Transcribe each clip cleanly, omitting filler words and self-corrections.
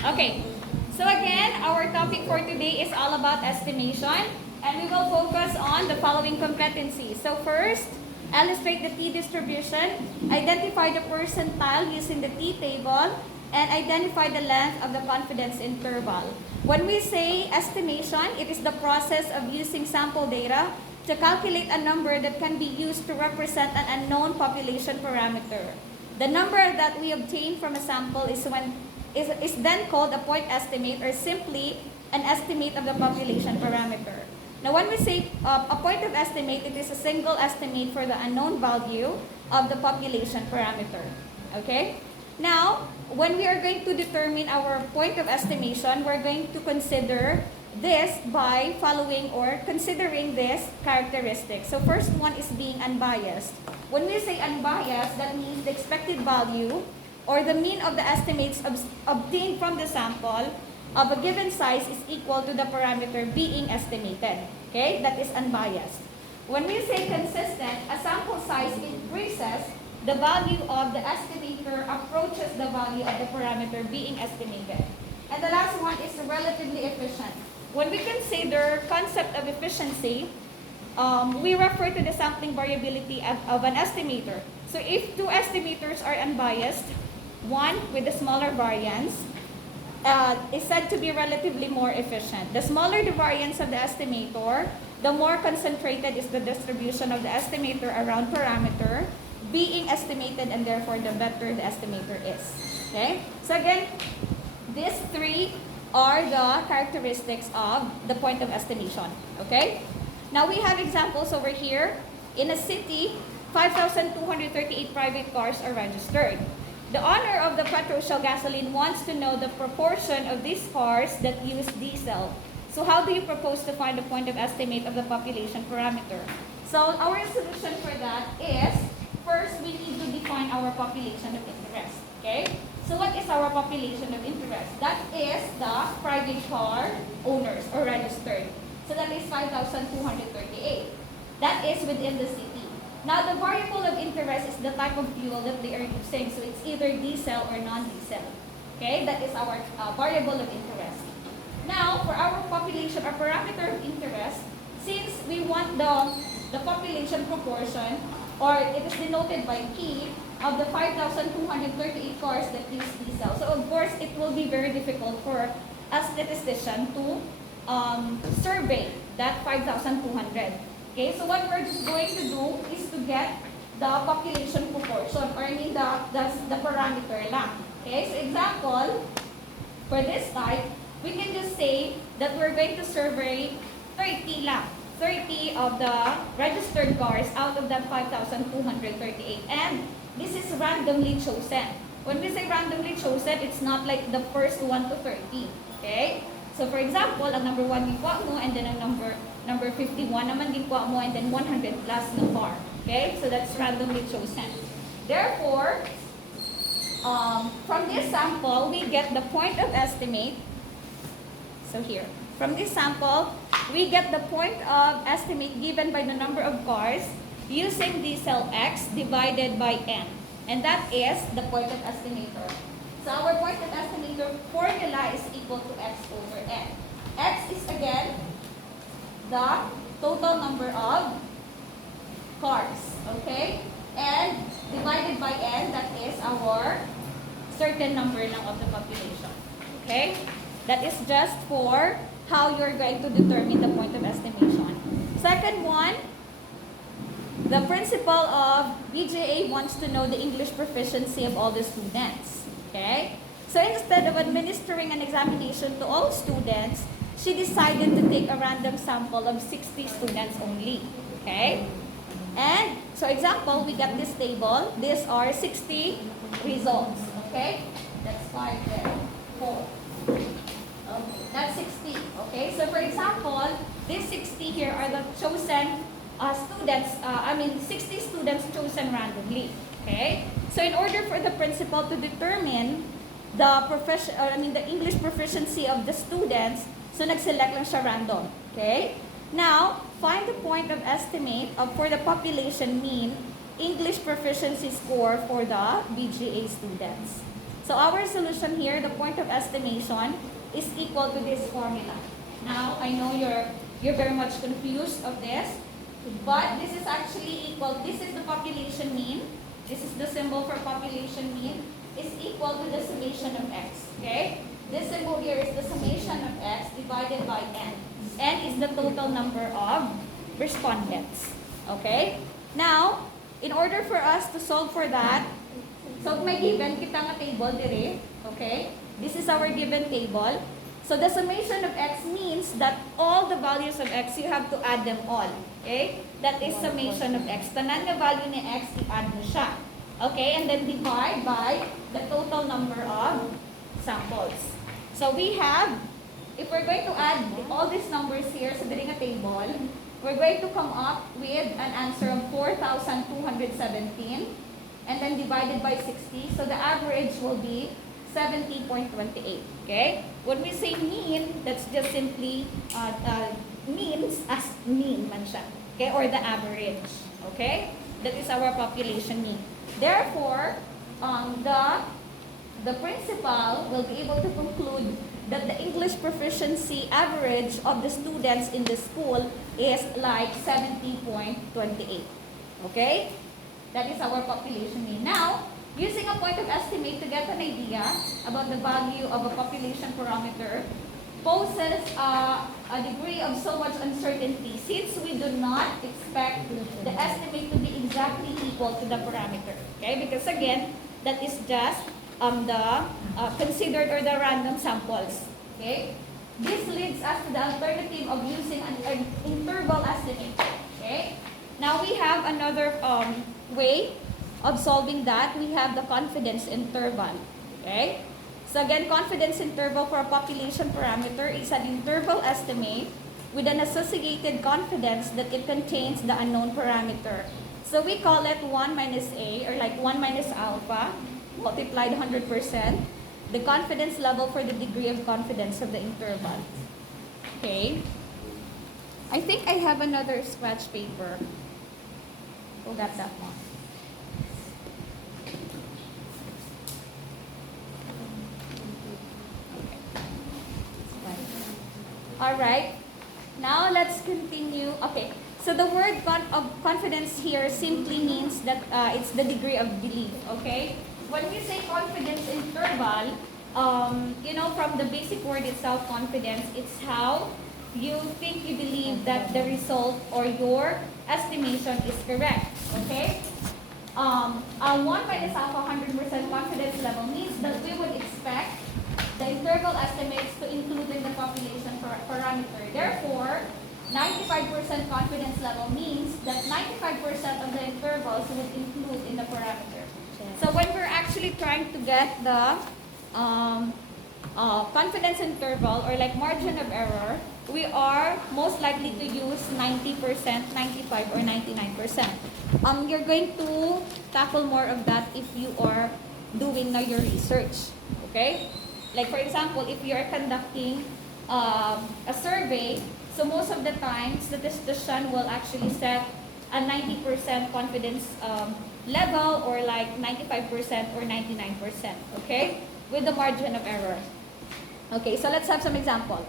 Okay, so again, our topic for today is all about estimation, and we will focus on the following competencies. So first, illustrate the t distribution, identify the percentile using the t table, and identify the length of the confidence interval. When we say estimation, it is the process of using sample data to calculate a number that can be used to represent an unknown population parameter. The number that we obtain from a sample is then called a point estimate, or simply an estimate of the population parameter. Now when we say a point of estimate, it is a single estimate for the unknown value of the population parameter. Okay? Now, when we are going to determine our point of estimation, we're going to consider this by following or considering this characteristics. So first one is being unbiased. When we say unbiased, that means the expected value or the mean of the estimates obtained from the sample of a given size is equal to the parameter being estimated. Okay, that is unbiased. When we say consistent, a sample size increases, the value of the estimator approaches the value of the parameter being estimated. And the last one is relatively efficient. When we consider concept of efficiency, we refer to the sampling variability of an estimator. So if two estimators are unbiased, one with the smaller variance is said to be relatively more efficient. The smaller the variance of the estimator, the more concentrated is the distribution of the estimator around parameter being estimated, and therefore the better the estimator is. Okay? So again, these three are the characteristics of the point of estimation. Okay? Now we have examples over here. In a city, 5,238 private cars are registered. The owner of the petrol shell gasoline wants to know the proportion of these cars that use diesel. So how do you propose to find the point of estimate of the population parameter? So our solution for that is, first we need to define our population of interest. Okay? So what is our population of interest? That is the private car owners or registered. So that is 5,238. That is within the city. Now the variable of interest is the type of fuel that they are using. So it's either diesel or non-diesel. Okay, that is our variable of interest. Now for our population or parameter of interest, since we want the population proportion, or it is denoted by P, of the 5,238 cars that use diesel. So of course, it will be very difficult for a statistician to survey that 5,200. Okay, so what we're just going to do is to get the population proportion, or I mean the parameter lang. Okay, so example, for this type, we can just say that we're going to survey 30 lang. 30 of the registered cars out of that 5,238. And this is randomly chosen. When we say randomly chosen, it's not like the first 1 to 30. Okay? So for example, ang number 1 din kuha mo, and then ang number 51 naman din kuha mo, and then 100 plus na car. Okay? So that's randomly chosen. Therefore, from this sample, we get the point of estimate. So here. From this sample, we get the point of estimate given by the number of cars using diesel X divided by N. And that is the point of estimator. So our point of estimator formula is equal to X over N. X is again the total number of cars. Okay? And divided by N, that is our certain number lang of the population. Okay? That is just for how you're going to determine the point of estimation. Second one, the principal of BJA wants to know the English proficiency of all the students. Okay? So instead of administering an examination to all students, she decided to take a random sample of 60 students only. Okay? And so example, we got this table. These are 60 results. Okay? That's 5 there. 4. Okay, that's 60. Okay, so for example, these 60 here are the chosen students, 60 students chosen randomly. Okay, so in order for the principal to determine the English proficiency of the students, so nag-select lang siya random. Okay, now find the point of estimate for the population mean English proficiency score for the BGA students. So our solution here, the point of estimation, is equal to this formula. Now, I know you're very much confused of this, but this is actually equal, this is the population mean, this is the symbol for population mean, is equal to the summation of x, okay? This symbol here is the summation of x divided by n. N is the total number of respondents, okay? Now, in order for us to solve for that, so may given kita nga table dire, okay? This is our given table. So the summation of x means that all the values of x, you have to add them all, okay? That is summation of x. Tanan nga value ni x, i-add mo siya. Okay, and then divide by the total number of samples. So we have, if we're going to add all these numbers here sa diri nga table, we're going to come up with an answer of 4,217 and then divided by 60. So the average will be 70.28. Okay? When we say mean, that's just simply means as mean man siya. Okay? Or the average. Okay? That is our population mean. Therefore, the principal will be able to conclude that the English proficiency average of the students in the school is like 70.28. Okay? That is our population mean. Now, using a point of estimate to get an idea about the value of a population parameter poses a degree of so much uncertainty since we do not expect the estimate to be exactly equal to the parameter. Okay? Because again, that is just the considered or the random samples. Okay? This leads us to the alternative of using an interval estimate. Okay? Now we have another way of solving that. We have the confidence interval. Okay? So again, confidence interval for a population parameter is an interval estimate with an associated confidence that it contains the unknown parameter. So we call it 1 minus A, or like 1 minus alpha multiplied 100%, the confidence level for the degree of confidence of the interval. Okay? I think I have another scratch paper. Who got that one? Alright, now let's continue. Okay, so the word of confidence here simply means that it's the degree of belief, okay? When we say confidence interval, you know, from the basic word itself, confidence, it's how you think you believe that the result or your estimation is correct, okay? A 1 minus alpha 100% confidence level means that we would expect the interval estimates to include in the population parameter. Therefore, 95% confidence level means that 95% of the intervals would include in the parameter. So when we're actually trying to get the confidence interval or like margin of error, we are most likely to use 90%, 95, or 99%. You're going to tackle more of that if you are doing your research. Okay? Like for example, if you are conducting a survey, so most of the time, statistician will actually set a 90% confidence level or like 95% or 99%, okay? With the margin of error. Okay, so let's have some example.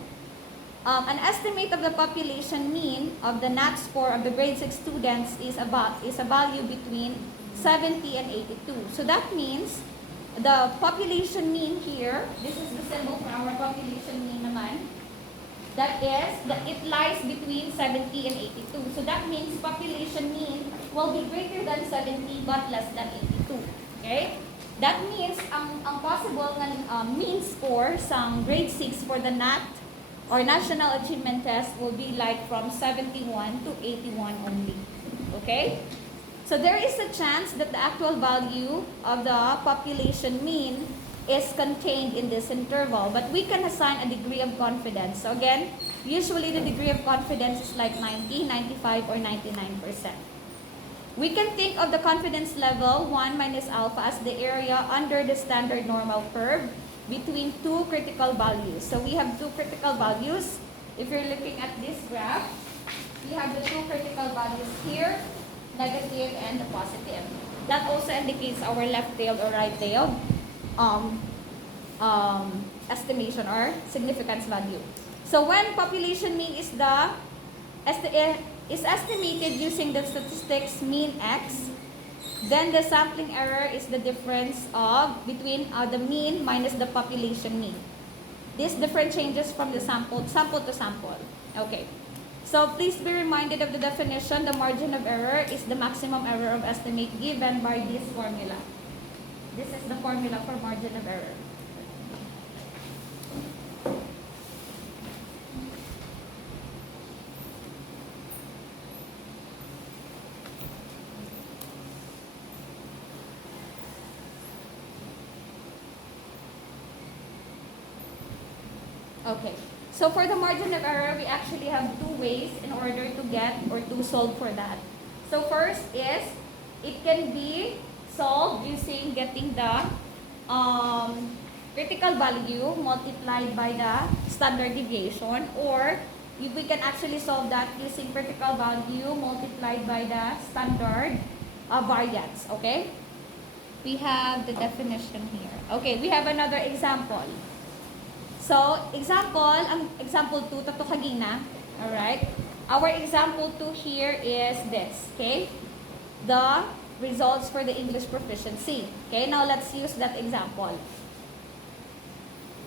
An estimate of the population mean of the NAT score of the grade 6 students is a value between 70 and 82. So that means the population mean here, this is the symbol for our population mean naman, that is, it lies between 70 and 82. So that means population mean will be greater than 70 but less than 82. Okay? That means ang possible mean score sa grade 6 for the NAT or National Achievement Test will be like from 71 to 81 only. Okay? So there is a chance that the actual value of the population mean is contained in this interval, but we can assign a degree of confidence. So again, usually the degree of confidence is like 90, 95, or 99%. We can think of the confidence level 1 minus alpha as the area under the standard normal curve between two critical values. So we have two critical values. If you're looking at this graph, we have the two critical values here, negative and the positive. That also indicates our left-tailed or right-tailed um, estimation or significance value. So when population mean is estimated using the statistics mean X, then the sampling error is the difference between the mean minus the population mean. This difference changes from the sample to sample. Okay. So please be reminded of the definition. The margin of error is the maximum error of estimate given by this formula. This is the formula for margin of error. Okay, so for the margin of error, we actually have two ways in order to get or to solve for that. So first is, it can be solved using getting the critical value multiplied by the standard deviation, or we can actually solve that using critical value multiplied by the standard variance, okay? We have the definition here. Okay, we have another example. So, example 2, tato kagina, alright? Our example 2 here is this, okay? The results for the English proficiency. Okay, now let's use that example.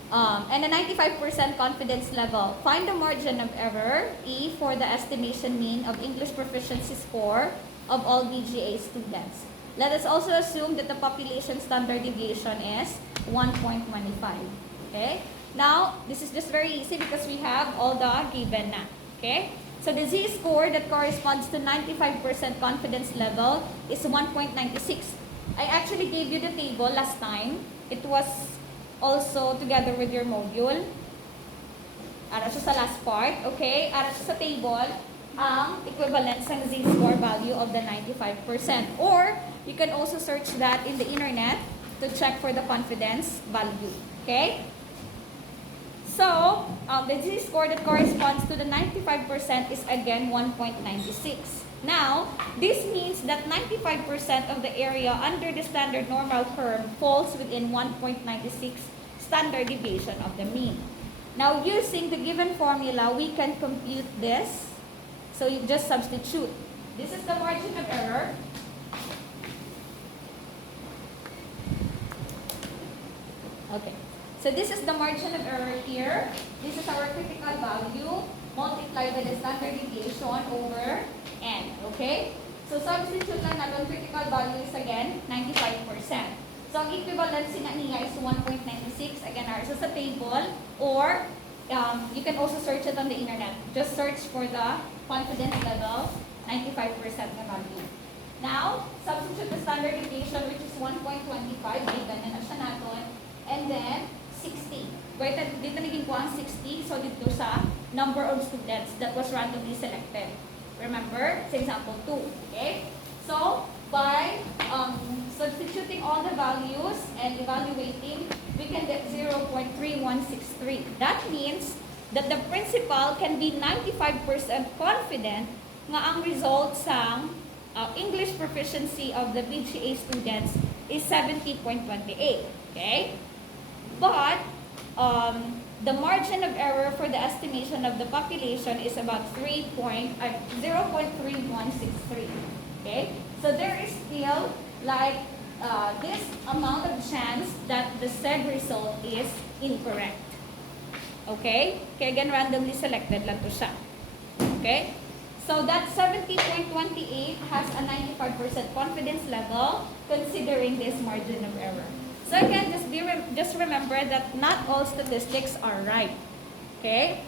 And a 95% confidence level. Find the margin of error, E, for the estimation mean of English proficiency score of all BGA students. Let us also assume that the population standard deviation is 1.25. Okay? Now, this is just very easy because we have all the given na. Okay? So the Z-score that corresponds to 95% confidence level is 1.96. I actually gave you the table last time. It was also together with your module. Ara siya sa last part. Okay? Ara siya sa table ang equivalence ng Z-score value of the 95%. Or, you can also search that in the internet to check for the confidence value. Okay? So, the Z-score that corresponds to the 95% is again 1.96. Now, this means that 95% of the area under the standard normal curve falls within 1.96 standard deviation of the mean. Now, using the given formula, we can compute this. So, you just substitute. This is the margin of error. Okay. So this is the margin of error here. This is our critical value multiplied by the standard deviation over n. Okay? So substitute lang natin critical value is again 95%. So ang equivalency na niya is 1.96. Again, ours is a table, or you can also search it on the internet. Just search for the confidence level, 95% na value. Now, substitute the standard deviation, which is 1.25. Given na siya natin. And then 60. Dito naging ko ang 60. So, dito sa number of students that was randomly selected. Remember, it's example 2. Okay? So, by substituting all the values and evaluating, we can get 0.3163. That means that the principal can be 95% confident nga ang result sa English proficiency of the BGA students is 70.28. Okay? But, the margin of error for the estimation of the population is about 0.3163. Okay? So there is still like this amount of chance that the said result is incorrect. Okay? Kaya again, randomly selected lang to siya. Okay? So that 70.28 has a 95% confidence level considering this margin of error. So again, just remember that not all statistics are right. Okay?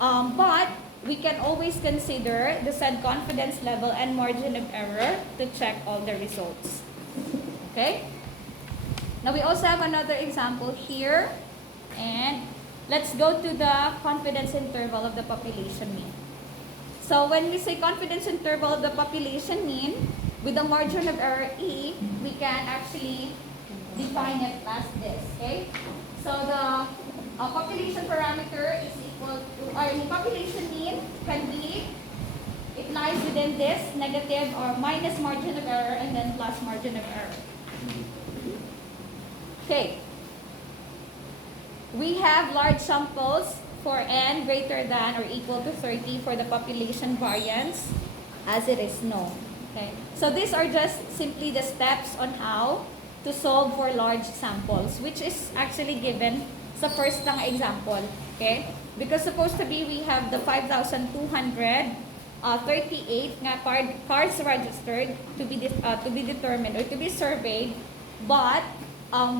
But we can always consider the said confidence level and margin of error to check all the results. Okay? Now we also have another example here. And let's go to the confidence interval of the population mean. So when we say confidence interval of the population mean, with the margin of error E, we can actually define it as this, okay? So the population parameter is equal to, or the population mean can be, it lies within this negative or minus margin of error and then plus margin of error. Okay, We have large samples for n greater than or equal to 30 for the population variance as it is known. Okay? So these are just simply the steps on how to solve for large samples, which is actually given sa first lang example. Okay? Because supposed to be we have the 5,238 nga cards registered to be determined or to be surveyed, but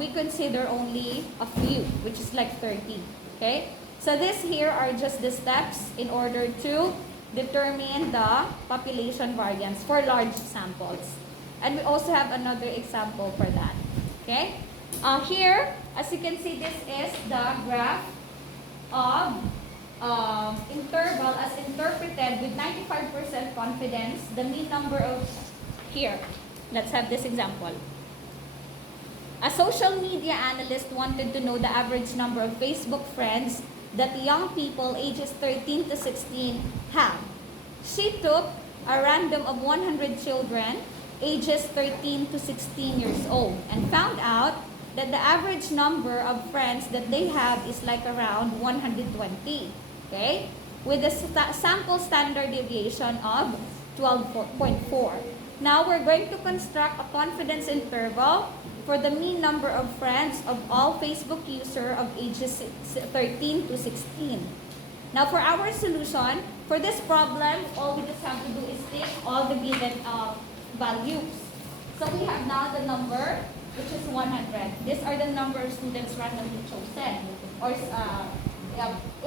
we consider only a few, which is like 30. Okay? So this here are just the steps in order to determine the population variance for large samples. And we also have another example for that. Okay? Here, as you can see, this is the graph of interval as interpreted with 95% confidence, the mean number of, here, let's have this example. A social media analyst wanted to know the average number of Facebook friends that young people ages 13 to 16 have. She took a random of 100 children ages 13 to 16 years old and found out that the average number of friends that they have is like around 120, okay? With a sample standard deviation of 12.4. Now we're going to construct a confidence interval for the mean number of friends of all Facebook users of ages 13 to 16. Now for our solution, for this problem, all we just have to do is take all the given values. So we have now the number, which is 100. These are the number of students randomly chosen, or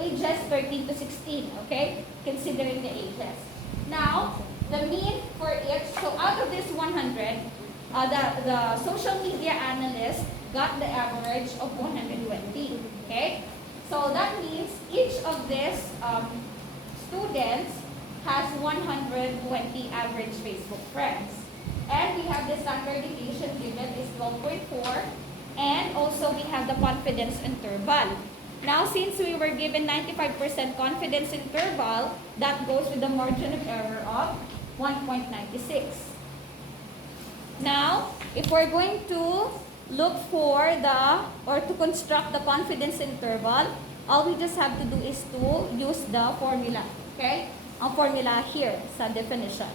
ages 13 to 16, okay? Considering the ages. Now, the mean for each, so out of this 100, the social media analyst got the average of 120, okay? So that means each of these students has 120 average Facebook friends. And we have the standard deviation given is 12.4, and also we have the confidence interval. Now, since we were given 95% confidence interval, that goes with the margin of error of 1.96. Now, if we're going to look for or to construct the confidence interval, all we just have to do is to use the formula, okay? Ang formula here sa definition.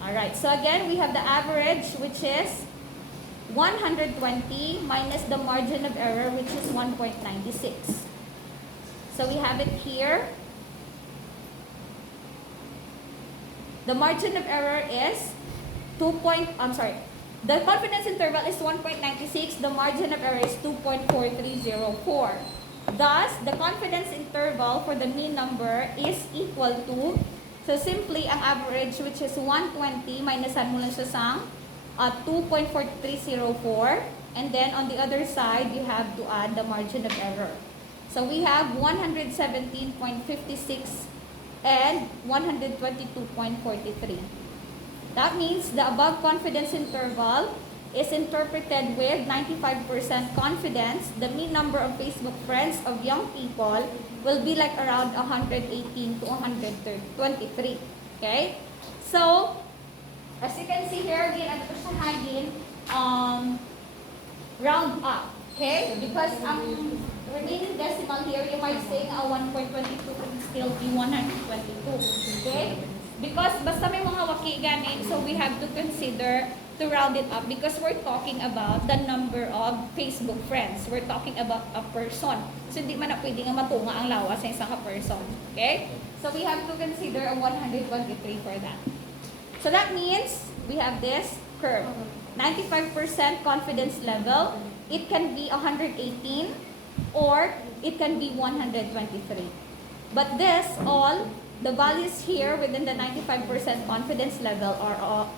Alright, so again, we have the average, which is 120 minus the margin of error, which is 1.96. So we have it here. The margin of error is the confidence interval is 1.96, the margin of error is 2.4304. Thus, the confidence interval for the mean number is equal to, so simply ang average, which is 120, minusan mo lang siya sa 2.4304, and then on the other side, you have to add the margin of error. So we have 117.56 and 122.43. That means the above confidence interval is interpreted with 95% confidence. The mean number of Facebook friends of young people will be like around 118 to 123. Okay? So, as you can see here, again, ano siya hagin, round up. Okay? Because remaining decimal here, you might say 1.22 can still be 122. Okay? Because basta may mga waki ganin, so we have to consider to round it up because we're talking about the number of Facebook friends. We're talking about a person. So hindi man na pwede nga matunga ang lawas sa isang person. Okay? So we have to consider a 123 for that. So that means we have this curve. 95% confidence level. It can be 118 or it can be 123. But this all, the values here within the 95% confidence level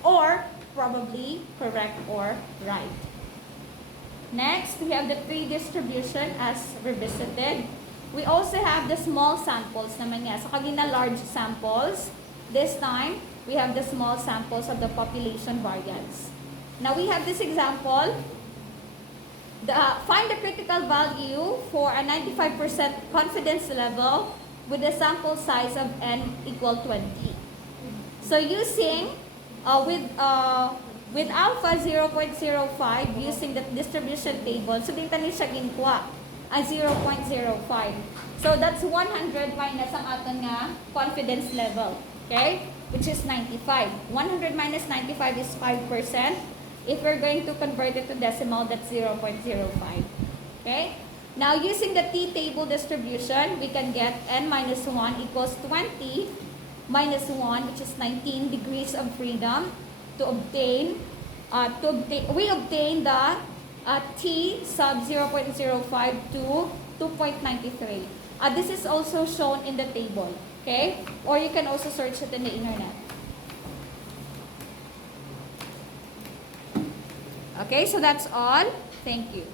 are probably correct or right. Next, we have the pre-distribution as revisited. We also have the small samples naman niya. So, kagina large samples. This time, we have the small samples of the population variance. Now, we have this example. Find the critical value for a 95% confidence level with a sample size of n equal 20. So, using with With alpha 0.05, using the distribution table, so dito ni siya ginkuha, 0.05. So that's 100 minus ang aton nga confidence level, okay? Which is 95. 100 minus 95 is 5%. If we're going to convert it to decimal, that's 0.05. Okay? Now, using the t-table distribution, we can get n minus 1 equals 20 minus 1, which is 19 degrees of freedom. We obtain the t sub 0.05 to 2.93. This is also shown in the table, okay? Or you can also search it in the internet. Okay, so that's all. Thank you.